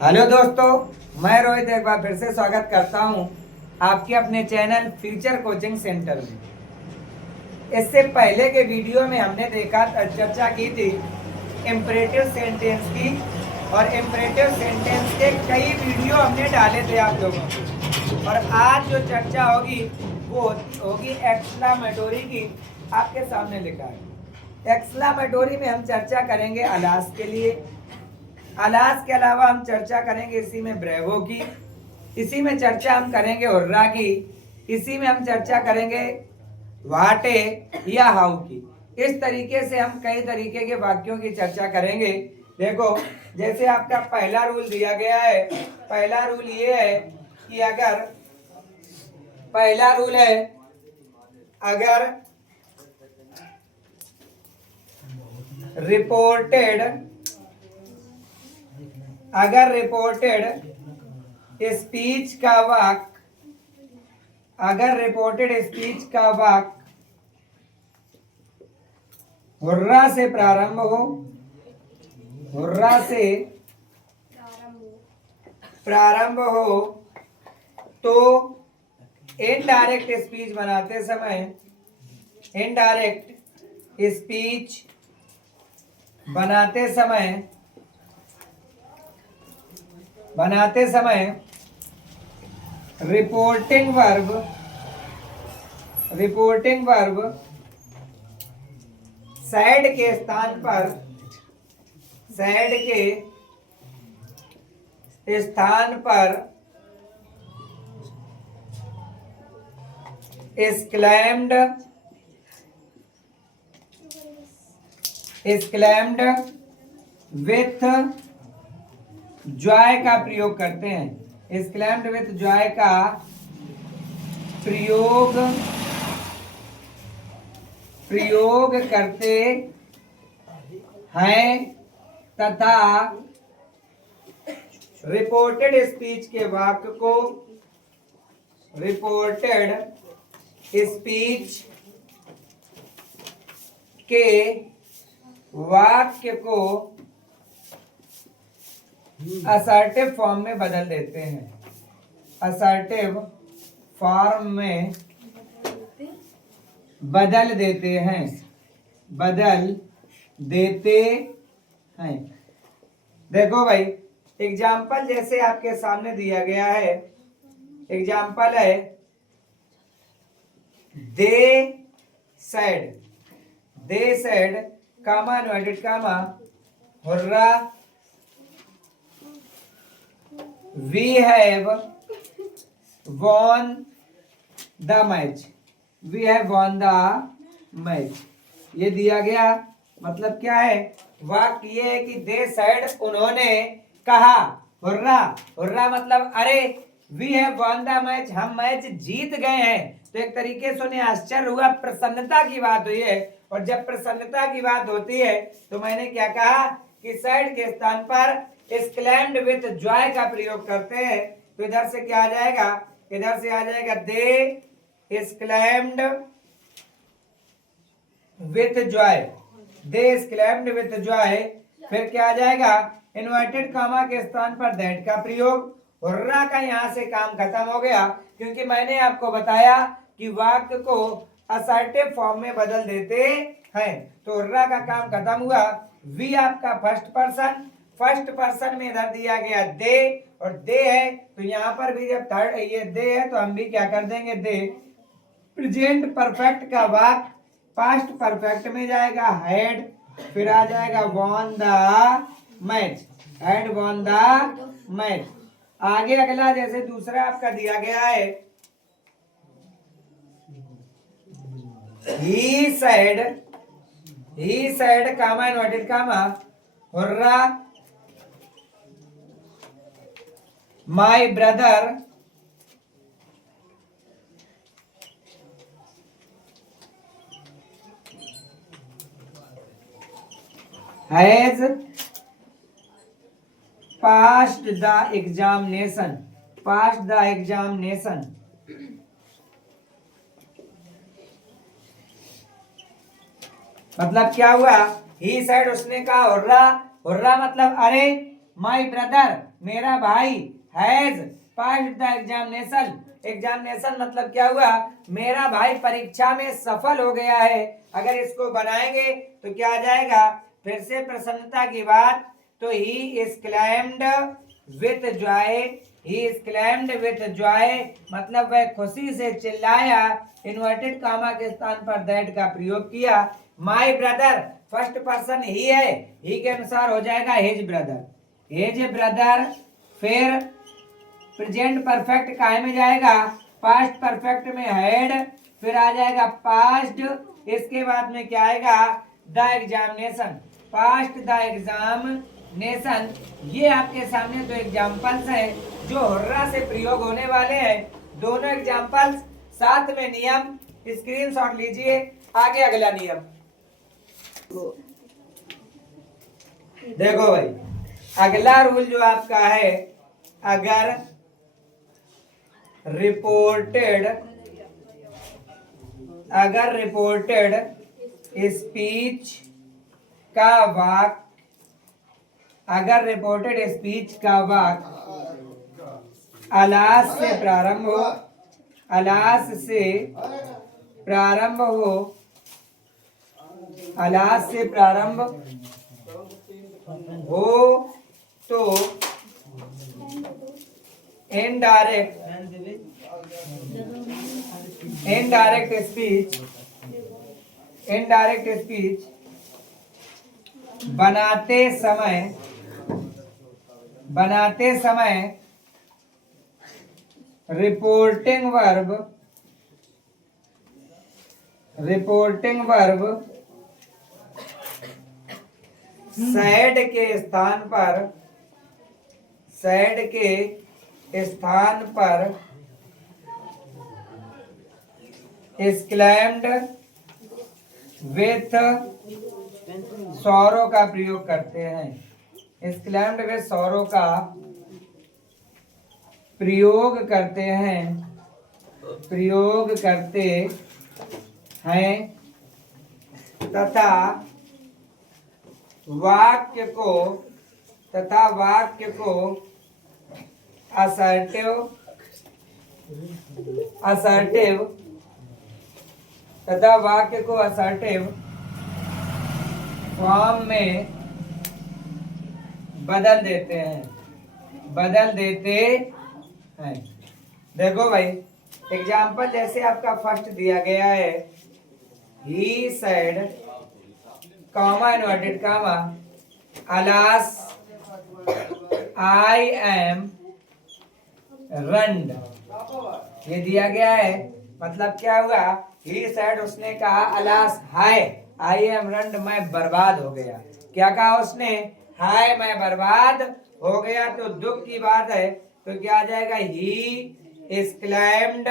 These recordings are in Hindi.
हेलो दोस्तों, मैं रोहित एक बार फिर से स्वागत करता हूं आपके अपने चैनल फ्यूचर कोचिंग सेंटर में। इससे पहले के वीडियो में हमने चर्चा की थी इम्परेटिव सेंटेंस की, और इम्परेटिव सेंटेंस के कई वीडियो हमने डाले थे आप लोगों को। और आज जो चर्चा होगी वो होगी एक्सक्लामेटोरी की। आपके सामने लिखा है एक्सक्लामेटोरी में हम चर्चा करेंगे अलास के लिए। अलास के अलावा हम चर्चा करेंगे इसी में ब्रेवो की, इसी में चर्चा हम करेंगे हुर्रा की, इसी में हम चर्चा करेंगे वाटे या हाउ की। इस तरीके से हम कई तरीके के वाक्यों की चर्चा करेंगे। देखो, जैसे आपका पहला रूल दिया गया है। पहला रूल ये है कि अगर पहला रूल है अगर रिपोर्टेड स्पीच का वाक्य हुर्रा से प्रारंभ हो तो इनडायरेक्ट स्पीच बनाते समय रिपोर्टिंग वर्ब सैड के स्थान पर exclaimed विथ जॉय का प्रयोग करते हैं। exclaimed विथ जॉय का प्रयोग करते हैं तथा रिपोर्टेड स्पीच के वाक्य को असर्टिव फॉर्म में बदल देते हैं। देखो भाई, एग्जाम्पल जैसे आपके सामने दिया गया है। एग्जाम्पल है they said comma inverted comma hurrah we have won the match. ये दिया गया। मतलब क्या है? वाक्य ये है कि दे सेड उन्होंने कहा। हुर्रा मतलब अरे, we have won the match हम मैच जीत गए हैं। तो एक तरीके से उन्हें आश्चर्य हुआ, प्रसन्नता की बात हुई है। और जब प्रसन्नता की बात होती है तो मैंने क्या कहा कि सैड के स्थान पर exclaimed विथ जॉय का प्रयोग करते हैं। तो इधर से क्या आ जाएगा? इधर से आ जाएगा दे exclaimed विथ जॉय। फिर क्या आ जाएगा? इन्वर्टेड कामा के स्थान पर दैट का प्रयोग। हुर्रा का यहां से काम खत्म हो गया, क्योंकि मैंने आपको बताया कि वाक्य को असर्टिव फॉर्म में बदल देते हैं। तो हुर्रा का काम खत्म हुआ। वी आपका फर्स्ट पर्सन में इधर दिया गया दे, और दे है तो यहाँ पर भी जब थर्ड ये दे है तो हम भी क्या कर देंगे? दे। प्रेजेंट परफेक्ट का वाक्य पास्ट परफेक्ट में जाएगा हैड, फिर आ जाएगा वॉन द मैच। आगे अगला जैसे दूसरा आपका दिया गया है he said comma inverted comma hurrah my brother has passed the examination। मतलब क्या हुआ? ही सेड उसने कहा हुर्रा, हुर्रा मतलब अरे, माई ब्रदर मेरा भाई हैज पास्ड द एग्जामिनेशन मतलब क्या हुआ, मेरा भाई परीक्षा में सफल हो गया है। अगर इसको बनाएंगे तो क्या आ जाएगा, फिर से प्रसन्नता की बात, तो ही exclaimed with joy, he exclaimed with joy मतलब वह खुशी से चिल्लाया, इन्वर्टेड कामा के स्थान पर दैट का प्रयोग किया। माई ब्रदर फर्स्ट पर्सन ही है, ही के अनुसार हो जाएगा हिज ब्रदर, हिज ब्रदर। फिर प्रेजेंट परफेक्ट काहे में जाएगा, पास्ट परफेक्ट में हैड, फिर आ जाएगा पास्ट, इसके बाद में क्या आएगा, the examination, past the examination. ये आपके सामने दो एग्जाम्पल्स हैं जो हुर्रा से प्रयोग होने वाले हैं। दोनों एग्जाम्पल्स साथ में नियम स्क्रीनशॉट लीजिए। आगे अगला नियम देखो भाई, अगला रूल जो आपका है, अगर रिपोर्टेड स्पीच का वाक्य, अगर रिपोर्टेड स्पीच का वाक्य अलास से प्रारंभ हो, अलास से प्रारंभ हो, अलास से प्रारंभ हो तो इनडायरेक्ट स्पीच बनाते समय रिपोर्टिंग वर्ब सैड के स्थान पर exclaimed with sorrow का प्रयोग करते हैं, exclaimed with sorrow का प्रयोग करते हैं तथा वाक्य को असर्टिव फॉर्म में बदल देते हैं। देखो भाई, एग्जाम्पल जैसे आपका फर्स्ट दिया गया है, he said comma inverted comma alas I am ruined, ये दिया गया है। मतलब क्या हुआ, ही सेड उसने कहा, अलास हाय आई एम रंड मैं बर्बाद हो गया। क्या कहा उसने, हाय मैं बर्बाद हो गया, तो दुख की बात है, तो क्या आ जाएगा, he exclaimed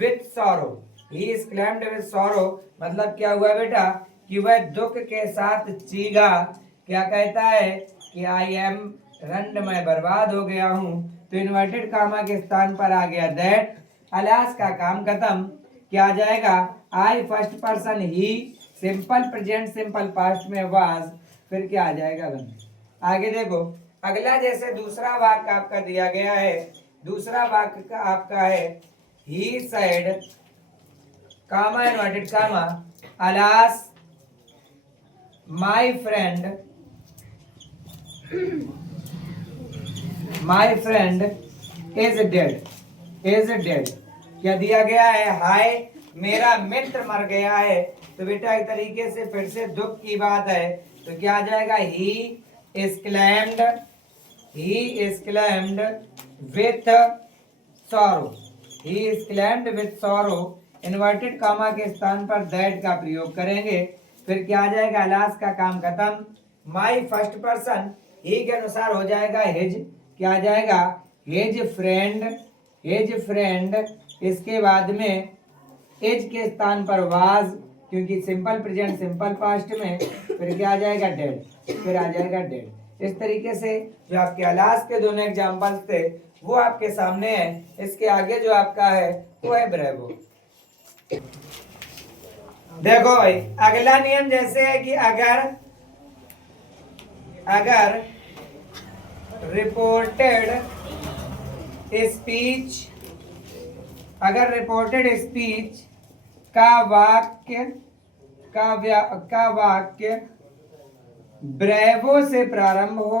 with sorrow, he exclaimed with sorrow मतलब क्या हुआ बेटा, कि वह दुख के साथ चीखा। क्या कहता है कि आई एम रंड मैं बर्बाद हो गया हूँ, तो इन्वर्टेड कामा के स्थान पर आ गया दैट, अलास का काम खत्म। क्या आ जाएगा, आई फर्स्ट पर्सन ही, सिंपल प्रेजेंट सिंपल पास्ट में वाज, फिर क्या आ जाएगा वन। आगे देखो, अगला जैसे दूसरा वाक्य आपका दिया गया है, दूसरा वाक्य का आपका है, he said comma inverted comma alas my friend is dead. क्या दिया गया है, हाय मेरा मित्र मर गया है, तो बेटा एक तरीके से फिर से दुख की बात है, तो क्या आ जाएगा, he exclaimed with sorrow, inverted comma के स्थान पर दैट का प्रयोग करेंगे, फिर क्या आ जाएगा, अलास का काम खत्म। माई फर्स्ट पर्सन ही के अनुसार हो जाएगा हिज, क्या आ जाएगा, हिज फ्रेंड, इसके बाद में एज के स्थान पर वाज, क्योंकि सिंपल प्रेजेंट सिंपल पास्ट में, फिर क्या आ जाएगा, डेड, फिर आ जाएगा डेड। इस तरीके से जो आपके अलास के दोनों एग्जाम्पल्स थे वो आपके सामने है। इसके आगे जो आपका है वो है ब्रेवो। देखो भाई, अगला नियम जैसे है कि अगर रिपोर्टेड स्पीच, अगर रिपोर्टेड स्पीच का वाक्य ब्रेवो से प्रारंभ हो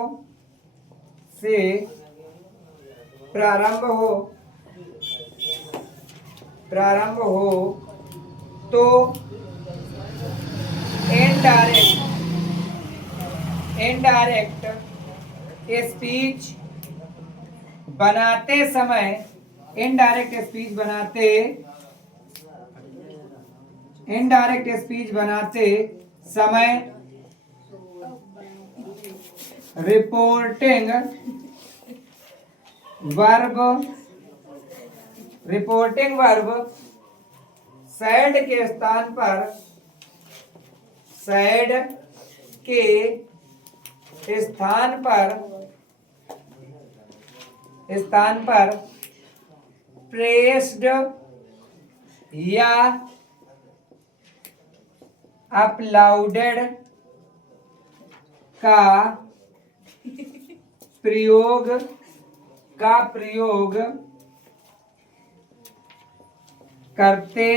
तो इनडायरेक्ट स्पीच बनाते समय रिपोर्टिंग वर्ब सैड के स्थान पर प्रेस्ड या अपलाउडेड का प्रयोग करते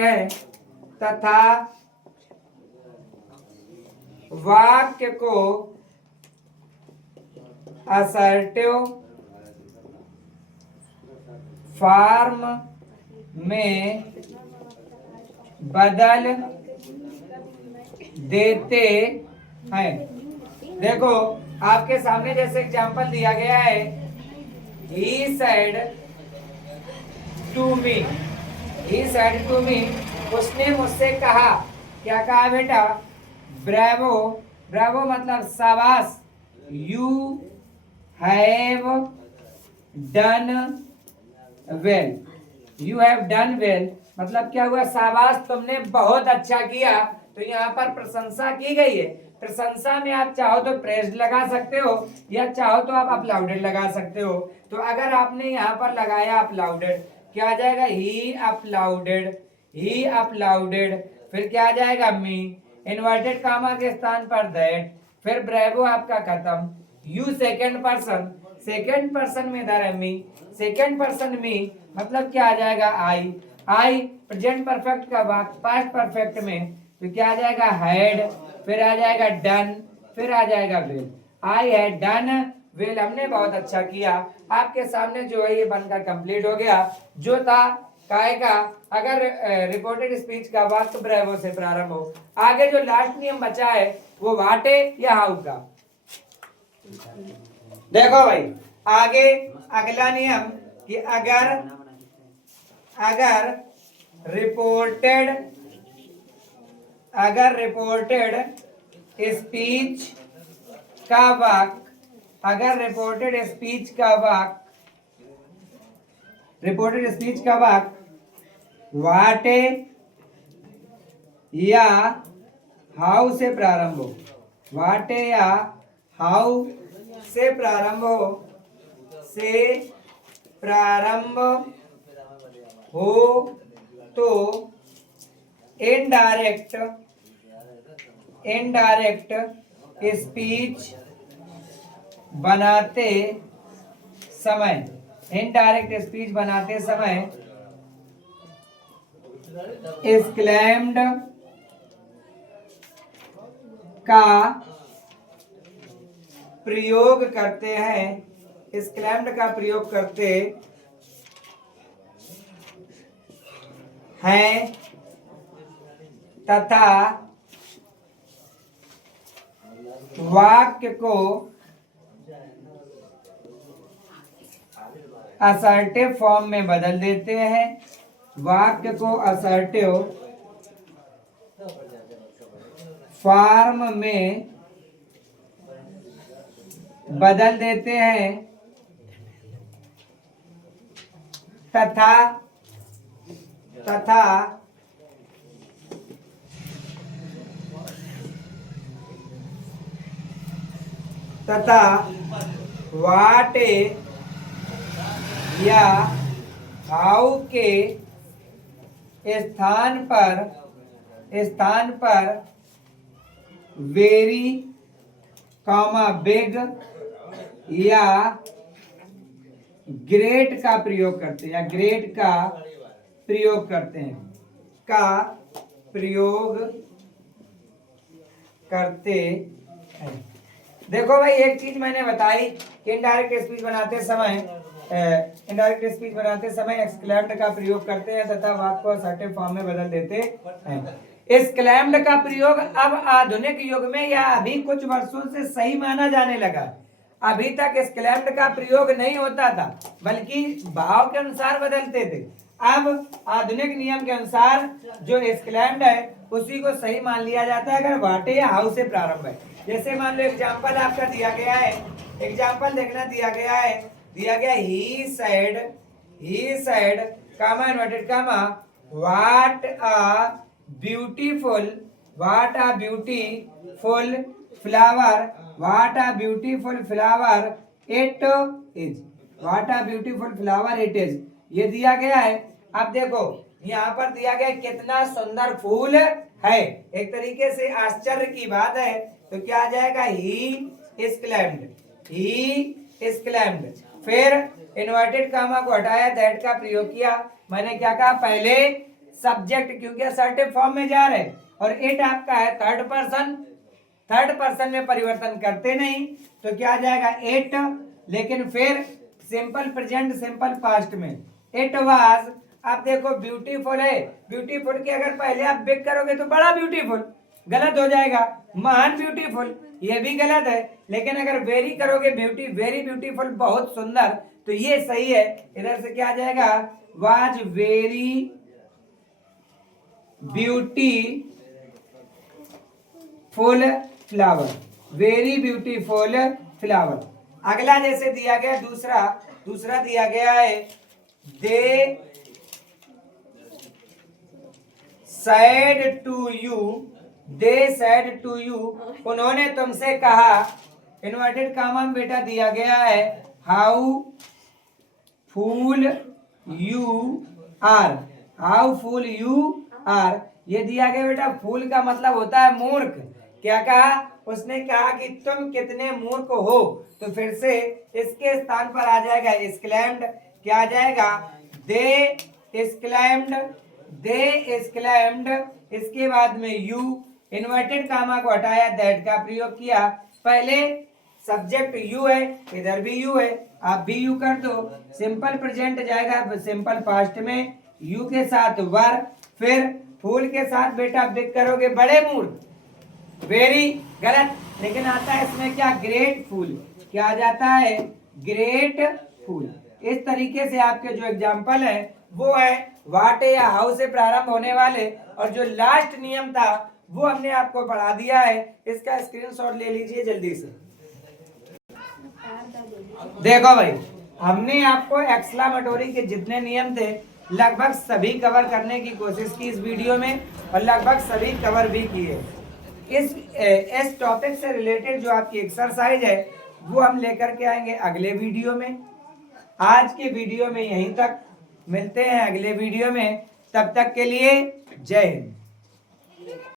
हैं तथा वाक्य को असर्टिव फॉर्म में बदल देते हैं। देखो आपके सामने जैसे एग्जांपल दिया गया है, he said to me, उसने मुझसे कहा, क्या कहा बेटा? ब्रेवो मतलब शाबाश, you have done well, मतलब क्या हुआ? शाबाश, तुमने बहुत अच्छा किया। तो यहाँ पर प्रशंसा की गई है। प्रशंसा में आप चाहो तो प्रेज्ड लगा सकते हो या चाहो तो आप अपलाउडेड लगा सकते हो। तो अगर आपने यहाँ पर लगाया अपलाउडेड, क्या आ जाएगा? ही अपलाउडेड, फिर क्या आ जाएगा? मी, इन्वर्टेड कामा के स्थान पर दैट, फिर ब्रेवो आपका खत्म। यू सेकेंड पर्सन में इधर है मी, सेकेंड पर्सन मी, मतलब क्या आ जाएगा? आई प्रेजेंट परफेक्ट का वाक्य पास्ट परफेक्ट में, तो क्या आ जाएगा? हैड, फिर आ जाएगा डन, फिर आ जाएगा will. I had done will, हमने बहुत अच्छा किया। आपके सामने जो है ये बनकर कंप्लीट हो गया। जो था काय का, अगर रिपोर्टेड स्पीच का वाक्य ब्रेवो से प्रारंभ हो। आगे जो लास्ट नियम बचा है वो वाटे या हाउ का। देखो भाई आगे अगला नियम कि अगर रिपोर्टेड स्पीच का वाक्य वाटे या हाउ से प्रारंभ हो, वाटे या हाउ से प्रारंभ हो तो इनडायरेक्ट स्पीच बनाते समय एक्सक्लेम्ड का प्रयोग करते हैं तथा वाक्य को असर्टिव फॉर्म में बदल देते हैं। वाक्य को असर्टिव फॉर्म में बदल देते हैं तथा वाटे या हाउ के स्थान पर वेरी कॉमा बिग या ग्रेट का प्रयोग करते हैं, या ग्रेट का प्रयोग करते हैं, का प्रयोग करते हैं। देखो भाई, एक चीज मैंने बताई कि इनडायरेक्ट स्पीच बनाते समय एक्सक्लेम्ड का प्रयोग करते हैं तथा वाक्य को असर्टिव फॉर्म में बदल देते हैं। एक्सक्लेम्ड का प्रयोग अब आधुनिक युग में या अभी कुछ वर्षों से सही माना जाने लगा। अभी तक एक्सक्लेम्ड का प्रयोग नहीं होता था, बल्कि भाव के अनुसार बदलते थे। अब आधुनिक नियम के अनुसार जो एक्सक्लेम्ड है उसी को सही मान लिया जाता है अगर व्हाट या हाउ से प्रारंभ है। जैसे मान लो एग्जाम्पल आपका दिया गया है, एग्जाम्पल देखना दिया गया he said comma inverted comma what a beautiful flower it is, ये दिया गया है। अब देखो यहाँ पर दिया गया कितना सुंदर फूल है, एक तरीके से आश्चर्य की बात है। तो क्या आ जाएगा, ही एक्सक्लेम्ड। फिर इन्वर्टेड कामा को हटाया, दैट का प्रयोग किया। मैंने क्या कहा, पहले सब्जेक्ट क्योंकि असर्टिव फॉर्म में जा रहे और इट आपका है थर्ड पर्सन में परिवर्तन करते नहीं, तो क्या आ जाएगा इट। लेकिन फिर सिंपल प्रेजेंट सिंपल पास्ट में इट वाज। आप देखो ब्यूटीफुल है, ब्यूटीफुल के अगर पहले आप बिग करोगे तो बड़ा ब्यूटीफुल, गलत हो जाएगा। महान ब्यूटीफुल, ये भी गलत है। लेकिन अगर वेरी करोगे, वेरी ब्यूटीफुल, बहुत सुंदर, तो ये सही है। इधर से क्या आ जाएगा, वाज वेरी ब्यूटीफुल फ्लावर। अगला जैसे दिया गया दूसरा दिया गया है, दे said to you, उन्होंने तुमसे कहा। इन्वर्टेड कामा में बेटा दिया गया है हाउ फूल यू आर, ये दिया गया बेटा। फूल का मतलब होता है मूर्ख। क्या कहा, उसने कहा कि तुम कितने मूर्ख हो, तो फिर से इसके स्थान पर आ जाएगा एक्सक्लेम्ड। क्या आ जाएगा, दे एक्सक्लेम्ड। इसके बाद में यू, इन्वर्टेड कामा को हटाया, दैट का प्रयोग किया। पहले सब्जेक्ट यू है, इधर भी यू है, आप भी यू कर दो। सिंपल प्रेजेंट जाएगा सिंपल पास्ट में, यू के साथ वर, फिर फूल के साथ बेटा बिग करोगे, बड़े मूर्ख, वेरी गलत। लेकिन आता है इसमें क्या, ग्रेट फूल। क्या आ जाता है, ग्रेट फूल। इस तरीके से आपके जो एग्जाम्पल है वो है व्हाट या हाउ से प्रारंभ होने वाले, और जो लास्ट नियम था वो हमने आपको पढ़ा दिया है। इसका स्क्रीनशॉट ले लीजिए जल्दी से। देखो भाई, हमने आपको एक्सक्लेमेटरी के जितने नियम थे लगभग सभी कवर करने की कोशिश की इस वीडियो में, और लगभग सभी कवर भी किए। इस टॉपिक से रिलेटेड जो आपकी एक्सरसाइज है वो हम लेकर के आएंगे अगले वीडियो में। आज के वीडियो में यहीं तक, मिलते हैं अगले वीडियो में। तब तक के लिए जय हिंद।